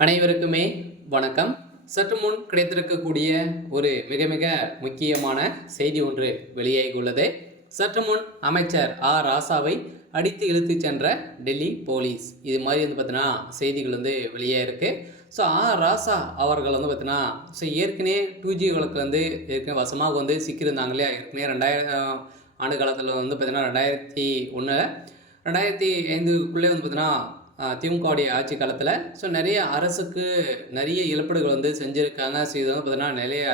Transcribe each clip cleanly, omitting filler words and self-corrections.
அனைவருக்குமே வணக்கம். சற்று முன் கிடைத்திருக்கக்கூடிய ஒரு மிக மிக முக்கியமான செய்தி ஒன்று வெளியாகியுள்ளது. சற்று முன் அமைச்சர் ராசாவை அடித்து இழுத்துச் சென்ற டெல்லி போலீஸ். இது மாதிரி பார்த்தீங்கன்னா செய்திகள் வெளியாயிருக்கு. ஸோ ராசா அவர்கள் பார்த்தீங்கன்னா ஏற்கனவே 2G வழக்கில் ஏற்கனவே வசமாக சிக்கியிருந்தாங்க இல்லையா? ஏற்கனவே 2000 ஆண்டு காலத்தில் பார்த்தீங்கன்னா 2001 2005க்குள்ளே பார்த்தீங்கன்னா திமுகவுடைய ஆட்சி காலத்தில் நிறைய அரசுக்கு நிறைய இழப்பீடுகள் செஞ்சுருக்காங்க. ஸோ இது பார்த்தீங்கன்னா நிறைய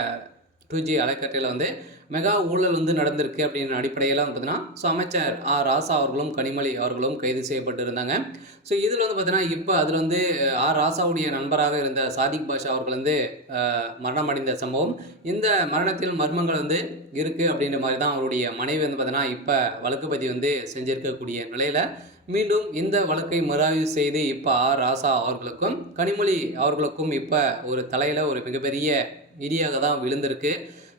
2G அலைக்கற்றையில் மெகா ஊழல் நடந்திருக்கு அப்படின்னு அடிப்படையில் பார்த்தீங்கன்னா அமைச்சர் ராசா அவர்களும் கனிமொழி அவர்களும் கைது செய்யப்பட்டிருந்தாங்க. ஸோ இதில் பார்த்தீங்கன்னா இப்போ அதில் ராசாவுடைய நண்பராக இருந்த சாதிக் பாஷா அவர்கள் மரணம் அடைந்த சம்பவம். இந்த மரணத்தில் மர்மங்கள் இருக்குது அப்படின்ற மாதிரி தான் அவருடைய மனைவி பார்த்தீங்கன்னா இப்போ வழக்கு பதிவு செஞ்சிருக்கக்கூடிய நிலையில் மீண்டும் இந்த வழக்கை மறுஆய்வு செய்து இப்போ ராசா அவர்களுக்கும் கனிமொழி அவர்களுக்கும் இப்போ ஒரு தலையில் ஒரு மிகப்பெரிய இடியாக தான் விழுந்திருக்கு.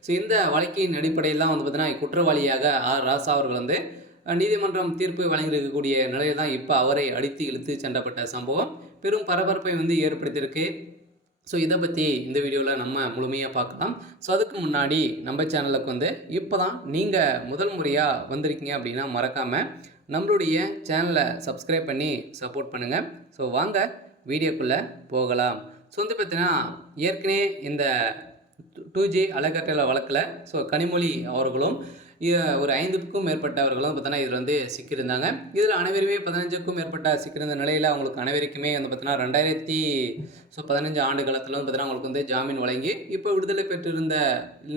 ஸோ இந்த வழக்கின் அடிப்படையில் தான் பார்த்தீங்கன்னா குற்றவாளியாக ராசா அவர்கள் நீதிமன்றம் தீர்ப்பு வழங்கியிருக்கக்கூடிய நிலையில் தான் இப்போ அவரை அடித்து இழுத்து சென்றப்பட்ட சம்பவம் பெரும் பரபரப்பை ஏற்படுத்தியிருக்கு. ஸோ இதை பற்றி இந்த வீடியோவில் நம்ம முழுமையாக பார்க்கலாம். ஸோ அதுக்கு முன்னாடி நம்ம சேனலுக்கு இப்போ தான் நீங்கள் முதல் முறையாக வந்திருக்கீங்க அப்படின்னா மறக்காமல் நம்மளுடைய சேனலை சப்ஸ்கிரைப் பண்ணி சப்போர்ட் பண்ணுங்கள். ஸோ வாங்க வீடியோக்குள்ளே போகலாம். ஸோ பார்த்தீங்கன்னா ஏற்கனவே இந்த 2G அலைக்கற்றை வழக்கில் கனிமொழி அவர்களும் ஒரு 5க்கும் மேற்பட்டவர்களும் பார்த்தீங்கன்னா இதில் சிக்கியிருந்தாங்க. இதில் அனைவருமே 15க்கும் மேற்பட்ட சிக்கியிருந்த நிலையில் அவங்களுக்கு அனைவருக்குமே பார்த்தீங்கன்னா 2015 ஆண்டு காலத்தில் பார்த்தீங்கன்னா அவங்களுக்கு ஜாமீன் வழங்கி இப்போ விடுதலை பெற்றிருந்த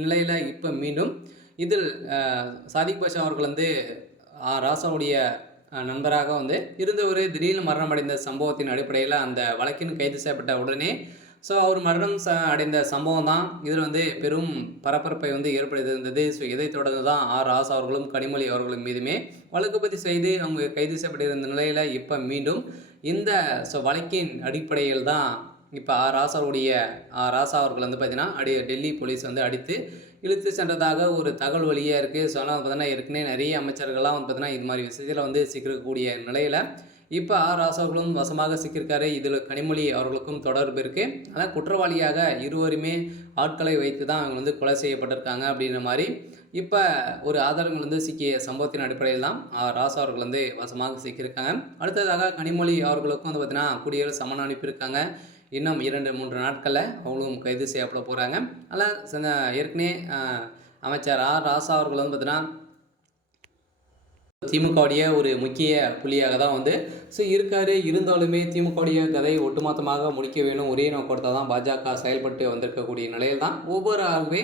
நிலையில் இப்போ மீண்டும் இதில் சாதிக் பாஷா அவர்கள் ராசாவுடைய நண்பராக இருந்தவர் திடீர்னு மரணம் அடைந்த சம்பவத்தின் அடிப்படையில் அந்த வழக்கின் கைது செய்யப்பட்ட உடனே அவர் மரணம் அடைந்த சம்பவம் தான் இதில் பெரும் பரபரப்பை ஏற்படுத்தியிருந்தது. ஸோ இதை தொடர்ந்து தான் ராசா அவர்களும் கனிமொழி அவர்களும் மீதுமே வழக்கு பதிவு செய்து அவங்க கைது செய்யப்பட்டிருந்த நிலையில் இப்போ மீண்டும் இந்த வழக்கின் அடிப்படையில் தான் இப்போ ராசா அவர்கள் பார்த்தீங்கன்னா டெல்லி போலீஸ் அடித்து இழுத்து சென்றதாக ஒரு தகவல் வழியாக இருக்குது. ஸோ அதனால் பார்த்தீங்கன்னா ஏற்கனவே நிறைய அமைச்சர்கள்லாம் பார்த்தீங்கன்னா இது மாதிரி விஷயத்தில் சிக்கிருக்கக்கூடிய நிலையில் இப்போ ராசா அவர்களும் வசமாக சிக்கியிருக்காரு. இதில் கனிமொழி அவர்களுக்கும் தொடர்பு இருக்குது. ஆனால் குற்றவாளியாக இருவருமே ஆட்களை வைத்து தான் அவங்க கொலை செய்யப்பட்டிருக்காங்க அப்படின்ற மாதிரி இப்போ ஒரு ஆதாரங்கள் சிக்கிய சம்பவத்தின் அடிப்படையில் தான் ராசா அவர்கள் வசமாக சிக்கியிருக்காங்க. அடுத்ததாக கனிமொழி அவர்களுக்கும் பார்த்தீங்கன்னா குடியரசு சம்மன் அனுப்பியிருக்காங்க. இன்னும் 2-3 நாட்களில் அவங்களும் கைது செய்யப்பட போகிறாங்க. அதில் ஏற்கனவே அமைச்சர் ராசா அவர்கள் பார்த்தீங்கன்னா திமுகவுடைய ஒரு முக்கிய புள்ளியாக தான் இருக்கார். இருந்தாலுமே திமுகவுடைய கதை ஒட்டுமொத்தமாக முடிக்க வேணும் ஒரே நோக்கத்தை தான் பாஜக செயல்பட்டு வந்திருக்கக்கூடிய நிலையில் தான் ஒவ்வொரு ஆகவே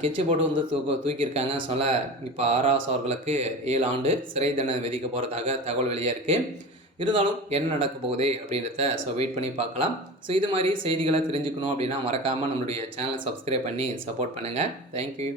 கெச்சி போட்டு தூக்கியிருக்காங்க. சொல்ல இப்போ ராசா அவர்களுக்கு 7 ஆண்டு சிறை தண்டனை விதிக்க போகிறதாக தகவல் வெளியாக இருக்குது. இருந்தாலும் என்ன நடக்க போகுது அப்படின்றத வெயிட் பண்ணி பார்க்கலாம். ஸோ இது மாதிரி செய்திகளை தெரிஞ்சுக்கணும் அப்படின்னா மறக்காமல் நம்மளுடைய சேனலை சப்ஸ்கிரைப் பண்ணி சப்போர்ட் பண்ணுங்கள். தேங்க்யூ.